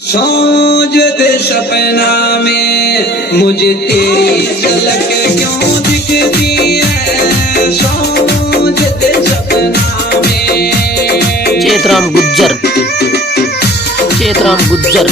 सोचते सपना में मुझे तेरी झलक क्यों दिखती है, सोचते सपना में। चेतराम गुज्जर